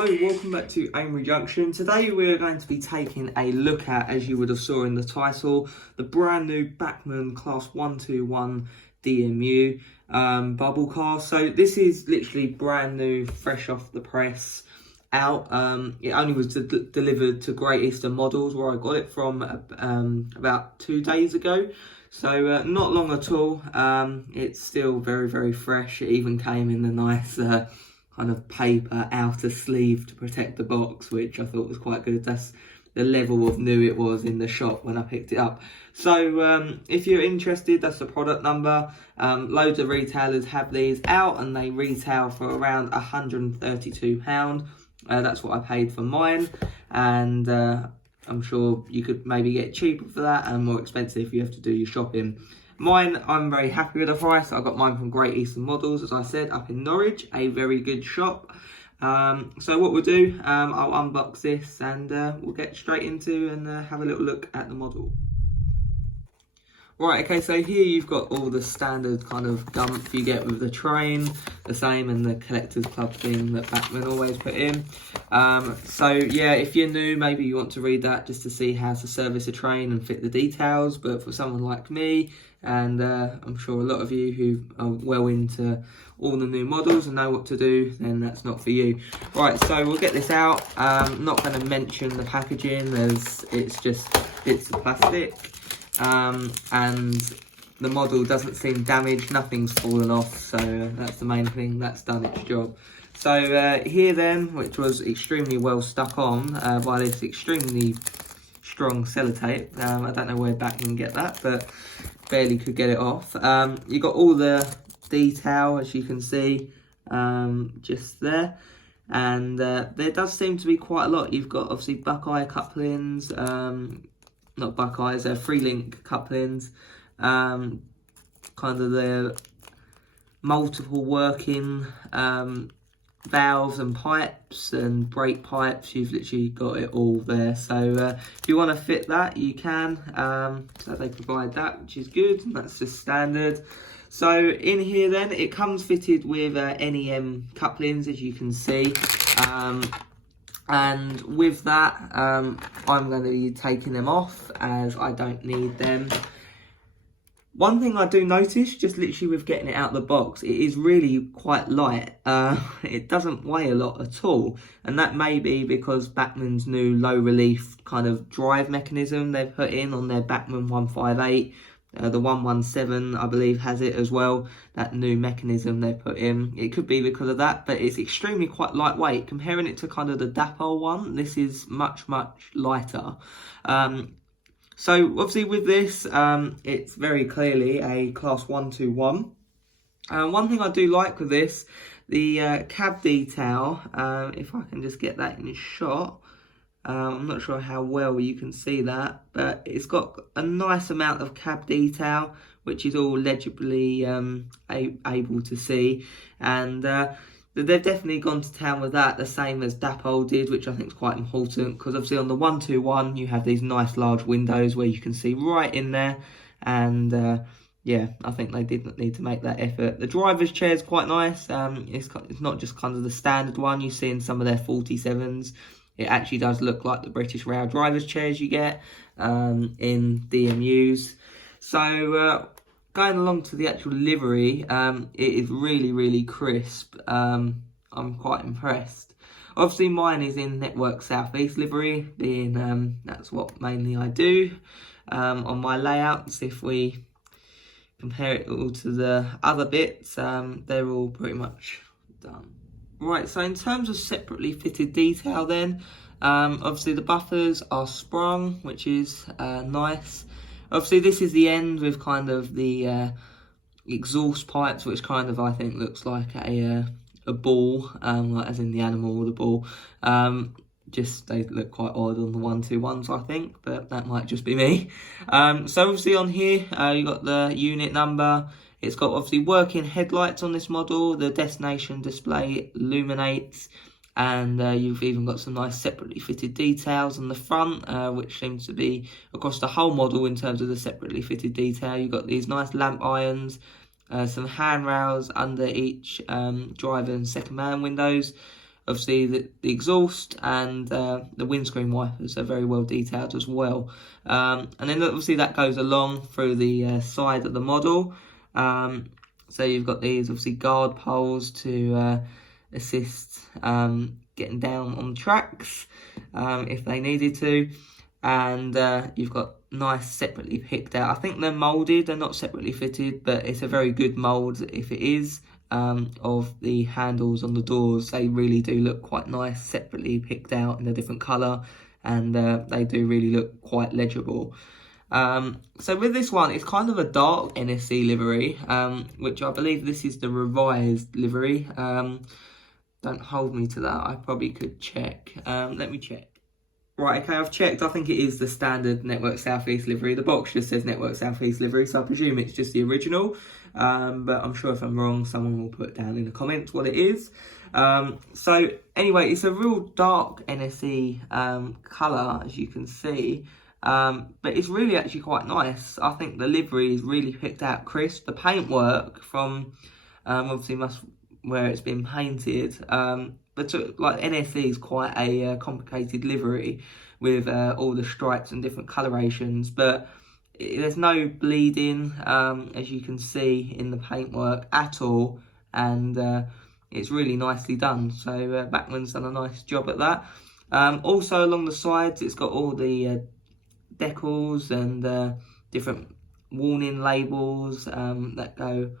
Hello, welcome back to Amery Junction. Today we're going to be taking a look at, as you would have saw in the title, the brand new Bachmann Class 121 DMU bubble car. So this is literally brand new, fresh off the press, out. It only was delivered to Great Eastern Models, where I got it from about 2 days ago. So not long at all. It's still very, very fresh. It even came in the nice kind of paper outer sleeve to protect the box, which I thought was quite good. That's the level of new it was in the shop when I picked it up. So if you're interested, that's the product number. Loads of retailers have these out and they retail for around £132. That's what I paid for mine, and I'm sure you could maybe get cheaper for that and more expensive if you have to do your shopping. Mine, I'm very happy with the price. I got mine from Great Eastern Models, as I said, up in Norwich, a very good shop. So what we'll do, I'll unbox this and we'll get straight into and have a little look at the model. Right, okay, so here you've got all the standard kind of gump you get with the train, the same, and the collector's club thing that Bachmann always put in. So yeah, if you're new, maybe you want to read that just to see how to service a train and fit the details. But for someone like me, and I'm sure a lot of you who are well into all the new models and know what to do, then that's not for you. Right, so we'll get this out. I'm not going to mention the packaging as it's just bits of plastic. And the model doesn't seem damaged, nothing's fallen off, so that's the main thing, that's done its job. So here then, which was extremely well stuck on by this extremely strong sellotape. I don't know where Bachmann get that, but barely could get it off. You got all the detail, as you can see, just there. And there does seem to be quite a lot. You've got obviously Buckeye couplings, not Buckeyes, they're free-link couplings, kind of the multiple working valves and pipes and brake pipes. You've literally got it all there. So if you want to fit that, you can. So they provide that, which is good, and that's just standard. So in here then, it comes fitted with NEM couplings, as you can see. And with that, I'm going to be taking them off as I don't need them. One thing I do notice, just literally with getting it out of the box, it is really quite light. It doesn't weigh a lot at all. And that may be because Bachmann's new low relief kind of drive mechanism they've put in on their Bachmann 158. The 117, I believe, has it as well, that new mechanism they put in. It could be because of that, but it's extremely quite lightweight. Comparing it to kind of the Dapol one, this is much, much lighter. So obviously with this, it's very clearly a Class 121. One thing I do like with this, the cab detail, if I can just get that in shot. I'm not sure how well you can see that, but it's got a nice amount of cab detail, which is all legibly able to see. And they've definitely gone to town with that, the same as Dapol did, which I think is quite important, because obviously on the 121 you have these nice large windows where you can see right in there. And yeah, I think they did need to make that effort. The driver's chair is quite nice. It's not just kind of the standard one you see in some of their 47s. It actually does look like the British Rail driver's chairs you get in DMUs. So going along to the actual livery, it is really, really crisp. I'm quite impressed. Obviously mine is in Network Southeast livery, being that's what mainly I do on my layouts. If we compare it all to the other bits, they're all pretty much done. Right, so in terms of separately fitted detail then, obviously the buffers are sprung, which is nice. Obviously this is the end with kind of the exhaust pipes, which kind of I think looks like a ball, like as in the animal or the ball. Just they look quite odd on the 121s, I think, but that might just be me. So obviously on here, you got the unit number. It's got obviously working headlights on this model. The destination display illuminates, and you've even got some nice separately fitted details on the front, which seems to be across the whole model in terms of the separately fitted detail. You've got these nice lamp irons, some handrails under each driver and second man windows. obviously the exhaust and the windscreen wipers are very well detailed as well. And then obviously that goes along through the side of the model. So you've got these obviously guard poles to assist getting down on tracks if they needed to. And you've got nice separately picked out. I think they're moulded, they're not separately fitted, but it's a very good mould if it is, of the handles on the doors. They really do look quite nice, separately picked out in a different colour, and they do really look quite legible. So with this one, it's kind of a dark NSC livery, which I believe this is the revised livery. Don't hold me to that, I probably could check. Let me check. Right, okay, I've checked. I think it is the standard Network Southeast livery. The box just says Network Southeast livery, so I presume it's just the original. But I'm sure if I'm wrong, someone will put down in the comments what it is. So anyway, it's a real dark NSE colour, as you can see. But it's really actually quite nice. I think the livery is really picked out crisp. The paintwork from obviously where it's been painted. But like NSE is quite a complicated livery with all the stripes and different colorations, but there's no bleeding, as you can see in the paintwork at all, and it's really nicely done. So Bachmann's done a nice job at that. Also along the sides, it's got all the decals and different warning labels that go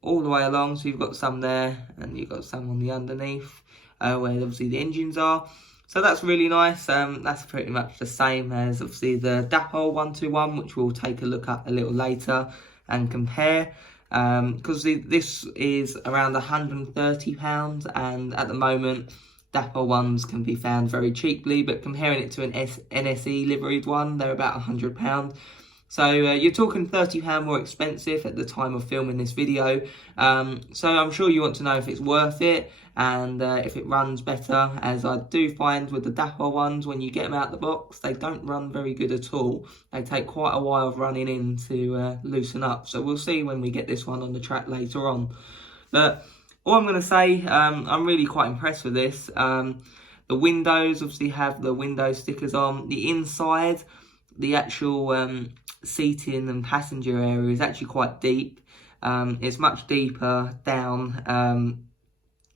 all the way along. So you've got some there, and you've got some on the underneath where obviously the engines are. So that's really nice. That's pretty much the same as obviously the Dapol 121, which we'll take a look at a little later and compare. Because this is around £130, and at the moment Dapol ones can be found very cheaply, but comparing it to an NSE liveried one, they're about £100. So you're talking £30 more expensive at the time of filming this video. So I'm sure you want to know if it's worth it, and if it runs better, as I do find with the Dapol ones, when you get them out the box, they don't run very good at all. They take quite a while of running in to loosen up. So we'll see when we get this one on the track later on. But all I'm going to say, I'm really quite impressed with this. The windows obviously have the window stickers on. The inside, the actual seating and passenger area is actually quite deep. It's much deeper down,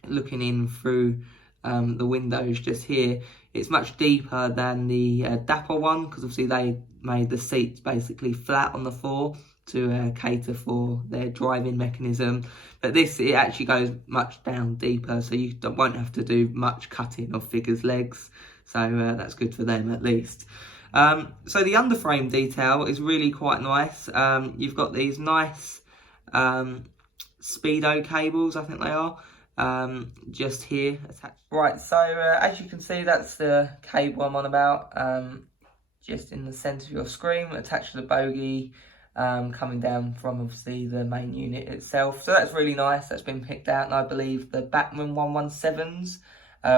looking in through the windows just here. It's much deeper than the Dapol one, because obviously they made the seats basically flat on the floor to cater for their driving mechanism. But this, it actually goes much down deeper, so you won't have to do much cutting of figures' legs. So that's good for them at least. So the underframe detail is really quite nice. You've got these nice speedo cables, I think they are, just here attached. Right, so as you can see, that's the cable I'm on about, just in the centre of your screen, attached to the bogie, coming down from obviously the main unit itself. So that's really nice. That's been picked out, and I believe the Bachmann 117s,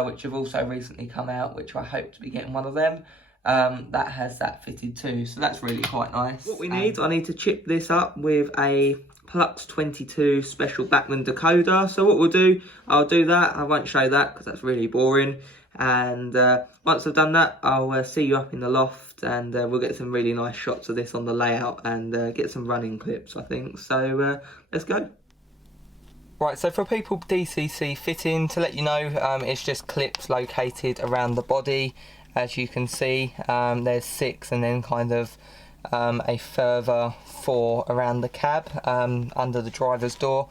which have also recently come out, which I hope to be getting one of them, that has that fitted too. So that's really quite nice. What we need, I need to chip this up with a Plux 22 special Bachmann decoder. So what we'll do, I'll do that. I won't show that because that's really boring. And once I've done that, I'll see you up in the loft, and we'll get some really nice shots of this on the layout, and get some running clips, I think. So let's go. Right, so for people DCC fitting, to let you know, it's just clips located around the body. As you can see, there's 6 and then kind of a further 4 around the cab, under the driver's door.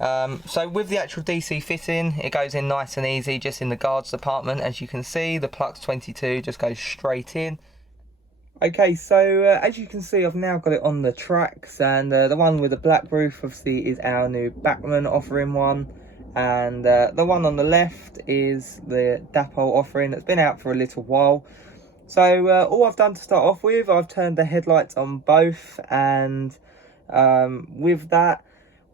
So with the actual DC fitting, it goes in nice and easy, just in the guards department. As you can see, the Plux 22 just goes straight in. Okay, so as you can see, I've now got it on the tracks, and the one with the black roof obviously is our new Bachmann offering one, and the one on the left is the Dapol offering that's been out for a little while. So all I've done to start off with, I've turned the headlights on both, and with that,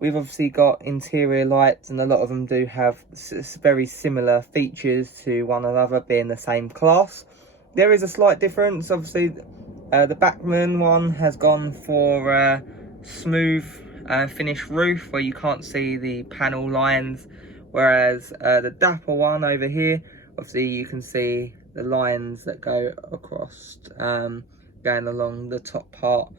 we've obviously got interior lights, and a lot of them do have very similar features to one another, being the same class. There is a slight difference. Obviously, the Bachmann one has gone for smooth finish roof, where you can't see the panel lines, Whereas the dapper one over here, obviously you can see the lines that go across, going along the top part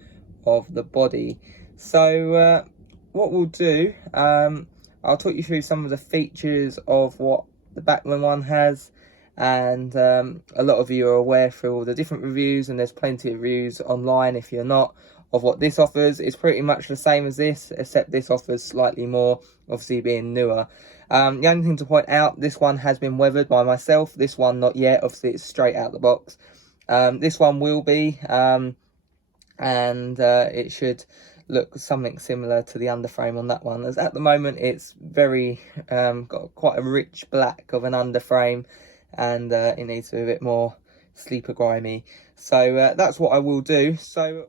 of the body. So what we'll do, I'll talk you through some of the features of what the Bachmann one has, and a lot of you are aware through all the different reviews, and there's plenty of reviews online if you're not, of what this offers. It's pretty much the same as this, except this offers slightly more, obviously being newer. The only thing to point out, this one has been weathered by myself, this one not yet. Obviously it's straight out the box. This one will be, and it should look something similar to the underframe on that one, as at the moment it's very got quite a rich black of an underframe, and it needs to be a bit more sleeper grimy. So that's what I will do. So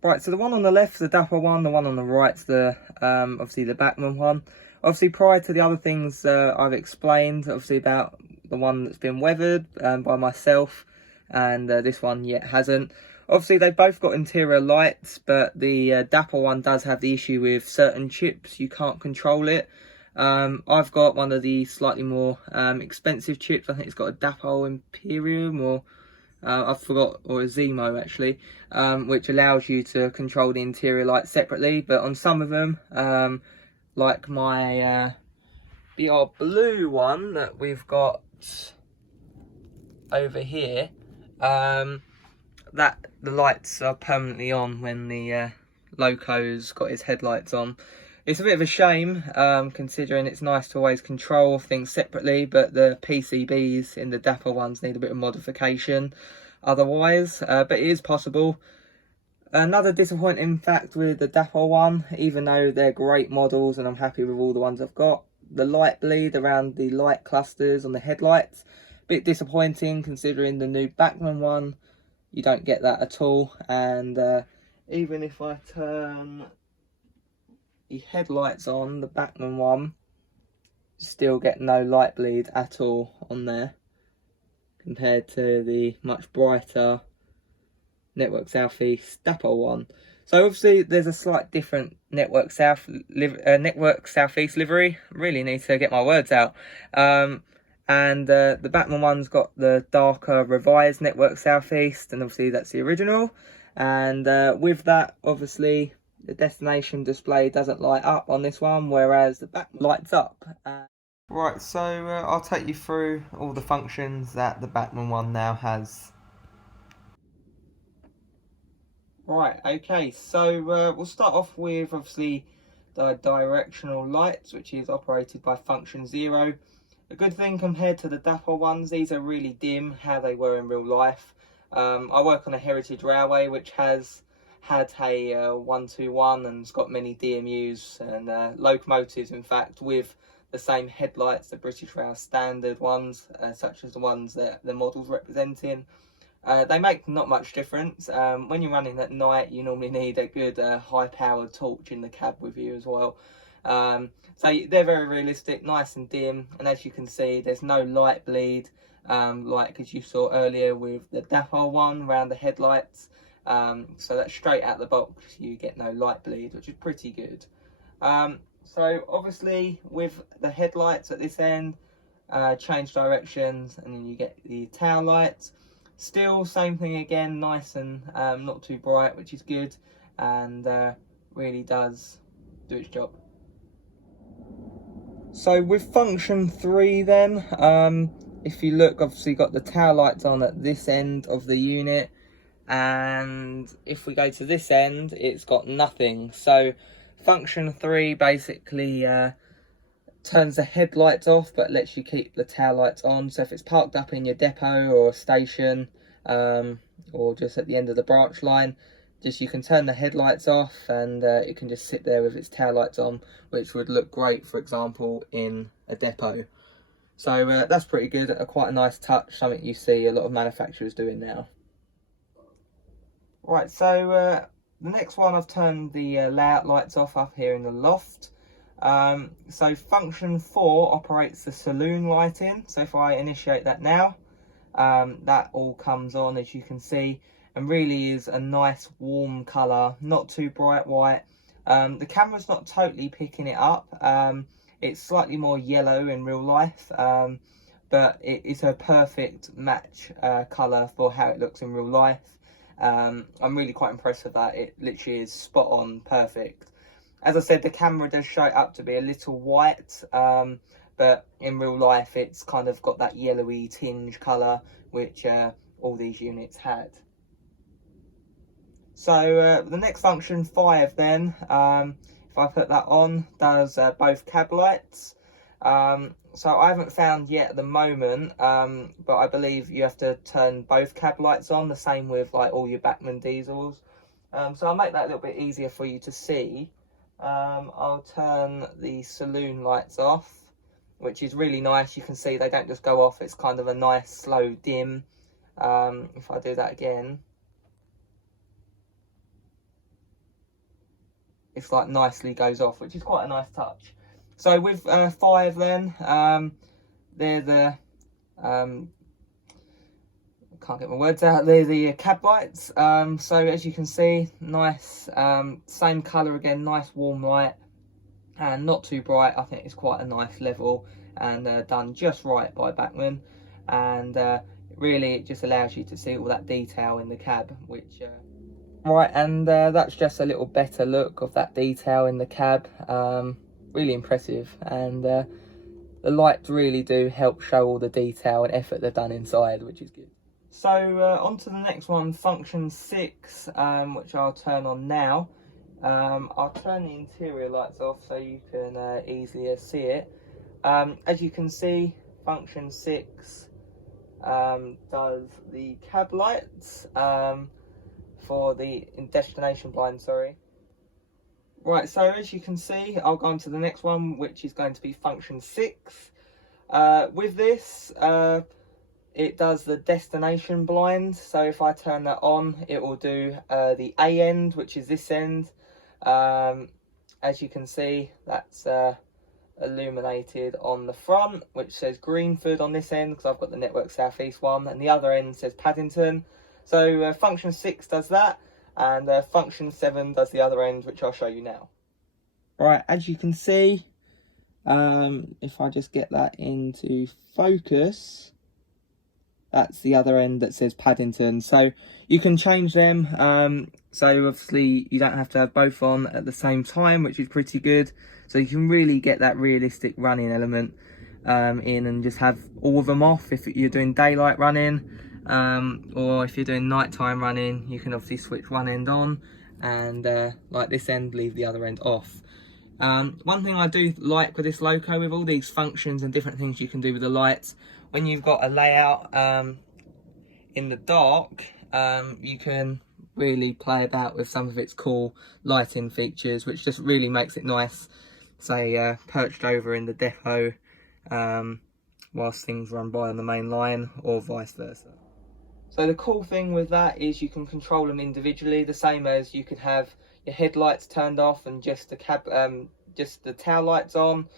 right, so the one on the left is the dapper one, the one on the right's the obviously the Bachmann one. Obviously prior to the other things I've explained, obviously about the one that's been weathered by myself, and this one yet hasn't. Obviously they've both got interior lights, but the dapper one does have the issue with certain chips, you can't control it. I've got one of the slightly more expensive chips. I think it's got a Dapper Imperium, or I forgot, or a Zemo actually, which allows you to control the interior lights separately. But on some of them, like my BR Blue one that we've got over here, that the lights are permanently on when the loco's got his headlights on. It's a bit of a shame, considering it's nice to always control things separately, but the PCBs in the Dapper ones need a bit of modification otherwise, but it is possible. Another disappointing fact with the Dapper one, even though they're great models and I'm happy with all the ones I've got, the light bleed around the light clusters on the headlights, a bit disappointing considering the new Bachmann one, you don't get that at all. And even if I turn the headlights on, the Bachmann one, still get no light bleed at all on there, compared to the much brighter Network Southeast Dapper one. So obviously there's a slight different Network Southeast livery. Really need to get my words out. And the Bachmann one's got the darker revised Network Southeast, and obviously that's the original. And with that, obviously the destination display doesn't light up on this one, whereas the Bachmann lights up. Right, so I'll take you through all the functions that the Bachmann one now has. Right, okay, so we'll start off with obviously the Directional Lights, which is operated by function 0. A good thing compared to the Dapper ones, these are really dim, how they were in real life. I work on a heritage railway which has had a 121 and it's got many DMUs and locomotives, in fact, with the same headlights, the British Rail standard ones, such as the ones that the model's representing. They make not much difference. When you're running at night, you normally need a good high-powered torch in the cab with you as well. So they're very realistic, nice and dim, and as you can see, there's no light bleed, like as you saw earlier with the Dapper one around the headlights. So that's straight out the box, you get no light bleed, which is pretty good. So obviously with the headlights at this end, change directions, and then you get the tail lights. Still same thing again, nice and not too bright, which is good, and really does do its job. So with function 3 then, if you look, obviously got the tail lights on at this end of the unit, and if we go to this end, it's got nothing. So function 3 basically turns the headlights off but lets you keep the tail lights on. So if it's parked up in your depot or a station, or just at the end of the branch line, just you can turn the headlights off, and it can just sit there with its tail lights on, which would look great, for example, in a depot. So that's pretty good, quite a nice touch, something you see a lot of manufacturers doing now. Right, so the next one, I've turned the layout lights off up here in the loft. So function 4 operates the Saloon Lighting. So if I initiate that now, that all comes on, as you can see, and really is a nice warm colour, not too bright white. The camera's not totally picking it up. It's slightly more yellow in real life, but it is a perfect match colour for how it looks in real life. I'm really quite impressed with that. It literally is spot on, perfect. As I said, the camera does show it up to be a little white, but in real life it's kind of got that yellowy tinge colour, which all these units had. So the next function 5 then, if I put that on, does both cab lights. So I haven't found yet at the moment, but I believe you have to turn both cab lights on, the same with like all your Bachmann diesels. So I'll make that a little bit easier for you to see. I'll turn the saloon lights off, which is really nice. You can see they don't just go off, it's kind of a nice slow dim. If I do that again, it's like nicely goes off, which is quite a nice touch. So with 5 then, they're the, I can't get my words out, they're the cab lights. So as you can see, nice, same colour again, nice warm light, and not too bright. I think it's quite a nice level, and done just right by Bachmann. And really it just allows you to see all that detail in the cab, which... Right, and that's just a little better look of that detail in the cab. Really impressive, and the lights really do help show all the detail and effort they've done inside, which is good. So on to the next one, function 6, which I'll turn on now. I'll turn the interior lights off so you can easier see it. As you can see, function 6 does the cab lights for the destination blind, sorry. Right, so as you can see, I'll go on to the next one, which is going to be function 6. With this, it does the destination blind. So if I turn that on, it will do the A end, which is this end. As you can see, that's illuminated on the front, which says Greenford on this end, because I've got the Network Southeast one, and the other end says Paddington. So function 6 does that, and function 7 does the other end, which I'll show you now. Right, as you can see, if I just get that into focus, that's the other end that says Paddington. So you can change them, so obviously you don't have to have both on at the same time, which is pretty good. So you can really get that realistic running element in, and just have all of them off if you're doing daylight running. Or if you're doing nighttime running, you can obviously switch one end on, and like this end, leave the other end off. One thing I do like with this loco, with all these functions and different things you can do with the lights, when you've got a layout in the dark, you can really play about with some of its cool lighting features, which just really makes it nice, say perched over in the depot whilst things run by on the main line, or vice versa. So the cool thing with that is you can control them individually, the same as you could have your headlights turned off and just the just the tail lights on,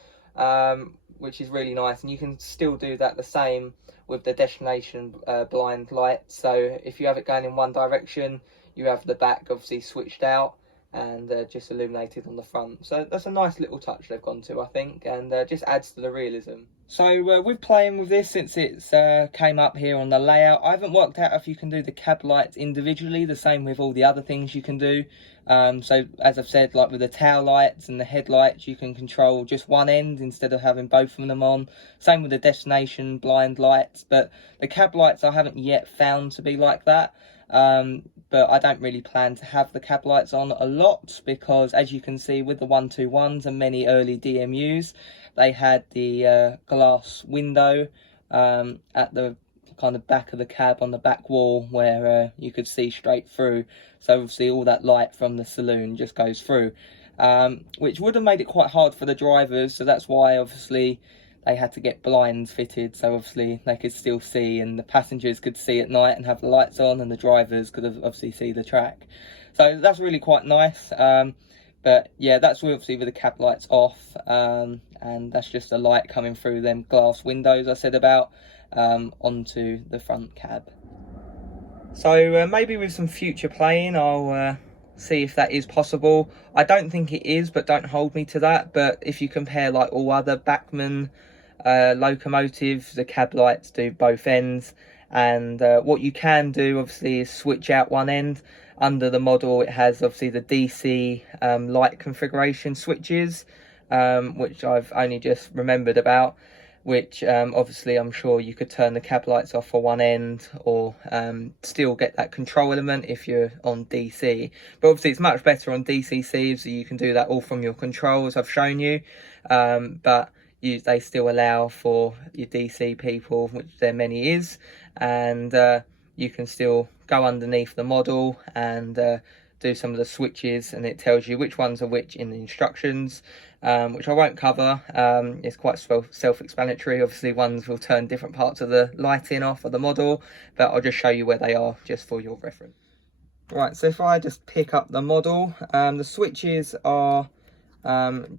which is really nice. And you can still do that the same with the destination blind light. So if you have it going in one direction, you have the back obviously switched out and just illuminated on the front. So that's a nice little touch they've gone to, I think, and just adds to the realism. So with playing with this, since it's came up here on the layout, I haven't worked out if you can do the cab lights individually, the same with all the other things you can do. So as I've said, like with the tail lights and the headlights, you can control just one end instead of having both of them on. Same with the destination blind lights, but the cab lights I haven't yet found to be like that. But I don't really plan to have the cab lights on a lot, because as you can see with the 121s and many early DMUs, they had the glass window at the kind of back of the cab on the back wall, where you could see straight through. So obviously all that light from the saloon just goes through, which would have made it quite hard for the drivers. So that's why obviously they had to get blinds fitted, so obviously they could still see, and the passengers could see at night and have the lights on, and the drivers could obviously see the track. So that's really quite nice. But yeah, that's obviously with the cab lights off, and that's just the light coming through them glass windows I said about, onto the front cab. So maybe with some future playing, I'll see if that is possible. I don't think it is, but don't hold me to that. But if you compare like all other Bachmann locomotives, the cab lights do both ends, and what you can do obviously is switch out one end. Under the model it has obviously the DC light configuration switches, which I've only just remembered about, which obviously I'm sure you could turn the cab lights off for one end, or still get that control element if you're on DC. But obviously it's much better on DCC, so you can do that all from your controls I've shown you. But they still allow for your DC people, which there many is, and you can still go underneath the model and do some of the switches, and it tells you which ones are which in the instructions, which I won't cover. It's quite self-explanatory. Obviously ones will turn different parts of the lighting off of the model, but I'll just show you where they are just for your reference. Right, so if I just pick up the model, the switches are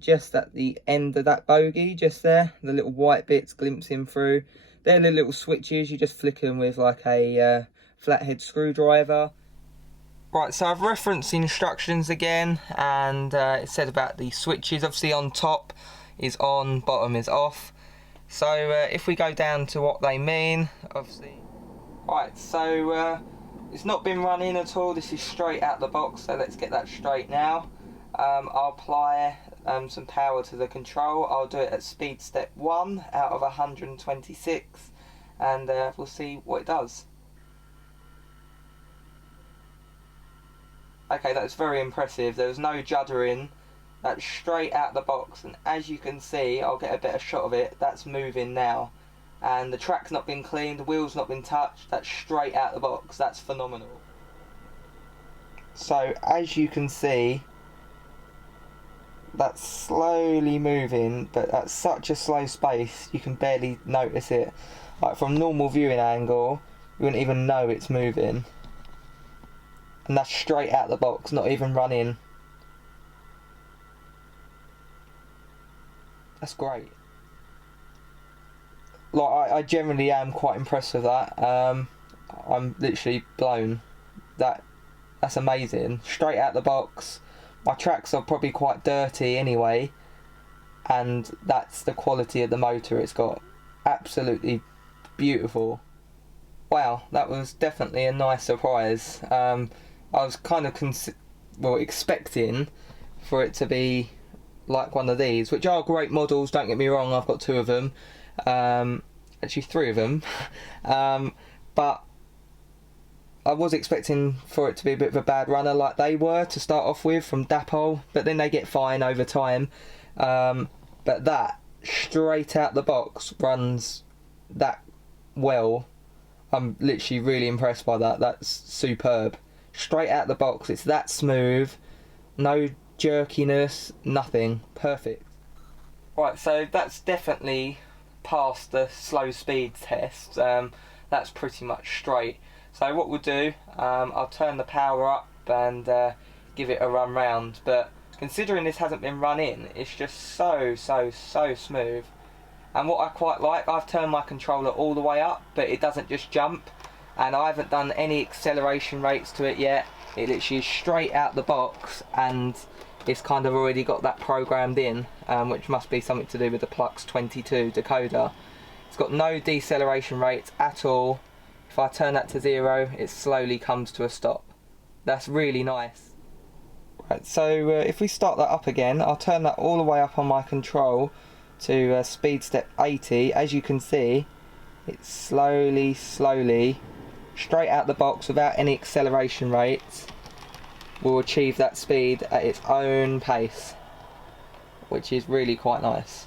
just at the end of that bogey, just there, the little white bits glimpsing through. They're the little switches, you just flick them with like a flathead screwdriver. Right, so I've referenced the instructions again, and it said about the switches. Obviously on top is on, bottom is off. So if we go down to what they mean, obviously. Right, so it's not been running at all, this is straight out the box, so let's get that straight now. I'll apply some power to the control. I'll do it at speed step 1 out of 126, and we'll see what it does. Okay, that's very impressive. There was no juddering. That's straight out the box, and as you can see, I'll get a better shot of it, that's moving now. And the track's not been cleaned, the wheel's not been touched, that's straight out the box. That's phenomenal. So as you can see, that's slowly moving, but at such a slow space you can barely notice it. Like from normal viewing angle, you wouldn't even know it's moving. And that's straight out the box, not even running. That's great. Like I generally am quite impressed with that. I'm literally blown. That's amazing. Straight out the box. My tracks are probably quite dirty anyway, and that's the quality of the motor it's got. Absolutely beautiful. Wow, that was definitely a nice surprise. I was kind of expecting for it to be like one of these, which are great models, don't get me wrong, I've got 2 of them, actually 3 of them, but I was expecting for it to be a bit of a bad runner like they were to start off with from Dapol, but then they get fine over time. But that, straight out the box, runs that well. I'm literally really impressed by that. That's superb. Straight out the box, it's that smooth, no jerkiness, nothing. Perfect. Right, so that's definitely passed the slow speed test. That's pretty much straight. So what we'll do, I'll turn the power up and give it a run round, but considering this hasn't been run in, it's just so smooth. And what I quite like, I've turned my controller all the way up, but it doesn't just jump, and I haven't done any acceleration rates to it yet. It literally is straight out the box, and it's kind of already got that programmed in, which must be something to do with the Plux 22 decoder. It's got no deceleration rates at all. If I turn that to 0, it slowly comes to a stop. That's really nice. Right, so if we start that up again, I'll turn that all the way up on my control to speed step 80. As you can see, it's slowly, straight out the box without any acceleration rates, will achieve that speed at its own pace, which is really quite nice.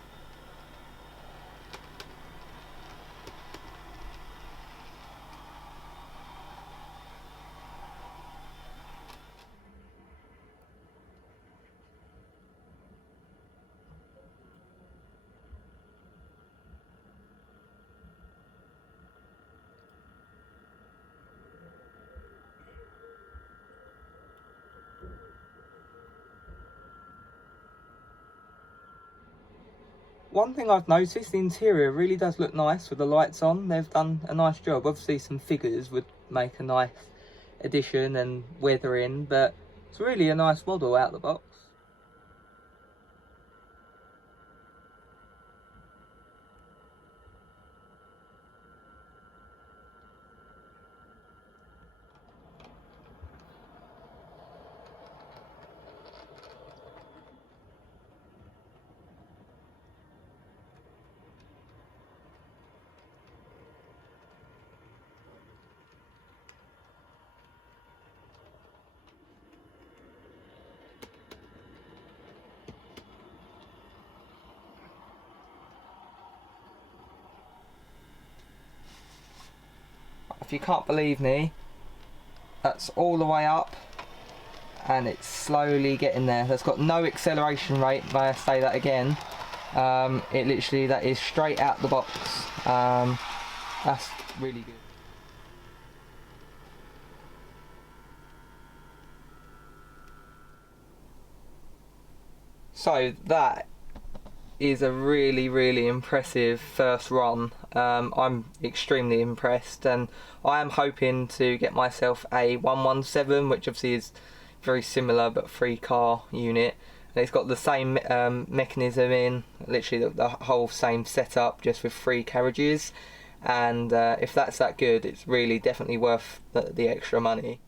One thing I've noticed, the interior really does look nice with the lights on. They've done a nice job. Obviously some figures would make a nice addition and weathering, but It's really a nice model out the box. If you can't believe me, that's all the way up and it's slowly getting there. That's got no acceleration rate, may I say that again. It literally, that is straight out the box. That's really good. So that is a really impressive first run. I'm extremely impressed, and I am hoping to get myself a 117, which obviously is very similar but 3-car unit, and it's got the same mechanism in, literally the whole same setup, just with 3 carriages. And if that's that good, it's really definitely worth the extra money.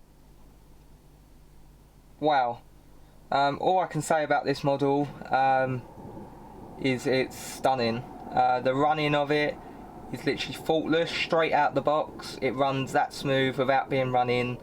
Wow. All I can say about this model is it's stunning. The running of it is literally faultless, straight out the box. It runs that smooth without being running.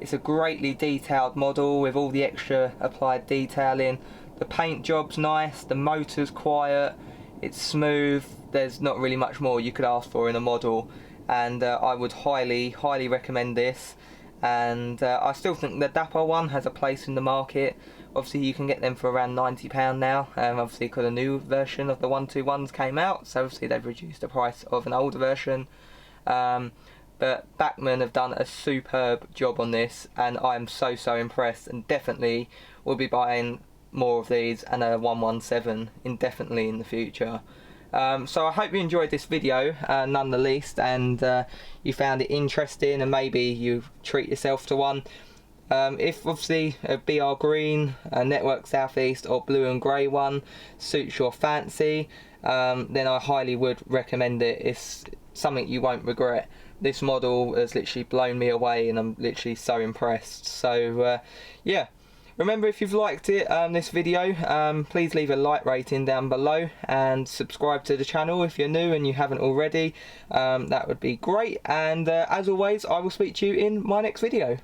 It's a greatly detailed model with all the extra applied detailing. The paint job's nice, the motor's quiet, it's smooth. There's not really much more you could ask for in a model, and I would highly recommend this. And I still think the Dapper one has a place in the market. Obviously you can get them for around £90 now, obviously because a new version of the 121s came out, so obviously they've reduced the price of an older version. But Bachmann have done a superb job on this, and I'm so impressed, and definitely will be buying more of these and a 117 indefinitely in the future. So I hope you enjoyed this video none the least, and you found it interesting, and maybe you treat yourself to one. If obviously a BR green, a Network Southeast or blue and grey one suits your fancy, then I highly would recommend it. It's something you won't regret. This model has literally blown me away, and I'm literally so impressed. So yeah, remember, if you've liked it, this video, please leave a like rating down below, and subscribe to the channel if you're new and you haven't already. That would be great, and as always, I will speak to you in my next video.